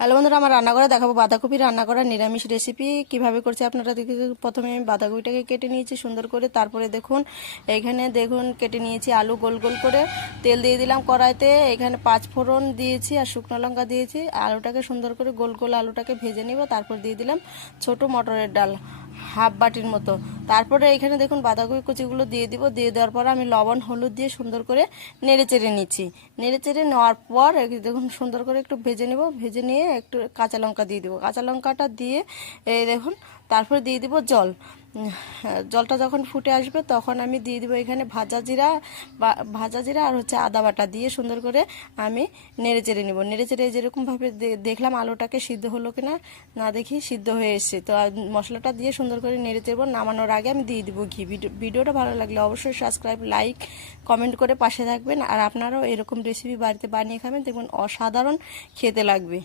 Hello বন্ধুরা, আমার রান্না করে দেখাবো বাঁধাকপি রান্না করার নিরামিষ রেসিপি কিভাবে করছি আপনারা দেখে। প্রথমে আমি বাঁধাকপিটাকে কেটে নিয়েছি সুন্দর করে। তারপরে দেখুন এখানে কেটে নিয়েছি আলু গোল গোল করে। তেল দিয়ে দিলাম কড়াইতে, এখানে 5 ফোড়ন দিয়েছি আর শুকনো লঙ্কা দিয়েছি। আলুটাকে সুন্দর করে গোল গোল আলুটাকে ভেজে নিব। তারপর দিয়ে দিলাম ছোট মটরের ডাল হাফ বাটির মতো। তারপরে এখানে দেখুন বাঁধাকপি কুচিগুলো দিয়ে দিব। দিয়ে দেওয়ার পর আমি লবণ হলুদ দিয়ে সুন্দর করে নেড়ে চেড়ে নিচ্ছি। নেড়ে চেড়ে নেওয়ার পর দেখুন সুন্দর করে একটু ভেজে নেব। ভেজে নিয়ে একটু কাঁচা লঙ্কা দিয়ে দেবো। কাঁচা লঙ্কাটা দিয়ে এই দেখুন তারপরে দিয়ে দিব জল। জলটা যখন ফুটে আসবে তখন আমি দিয়ে দিব এখানে ভাজা জিরা আর আদা বাটা দিয়ে সুন্দর করে আমি নেড়ে চেড়ে নিব। নেড়ে চেড়ে যেরকমভাবে দেখলাম আলুটাকে সিদ্ধ হলো কিনা, না দেখি সিদ্ধ হয়ে এসছে, তো মশলাটা দিয়ে সুন্দর করে নেড়ে চেড়ব। নামানোর আগে আমি দিয়ে দিব ঘি। ভিডিওটা ভালো লাগলে অবশ্যই সাবস্ক্রাইব, লাইক, কমেন্ট করে পাশে থাকবেন। আর আপনারাও এরকম রেসিপি বাড়িতে বানিয়ে খাবেন, দেখবেন অসাধারণ খেতে লাগবে।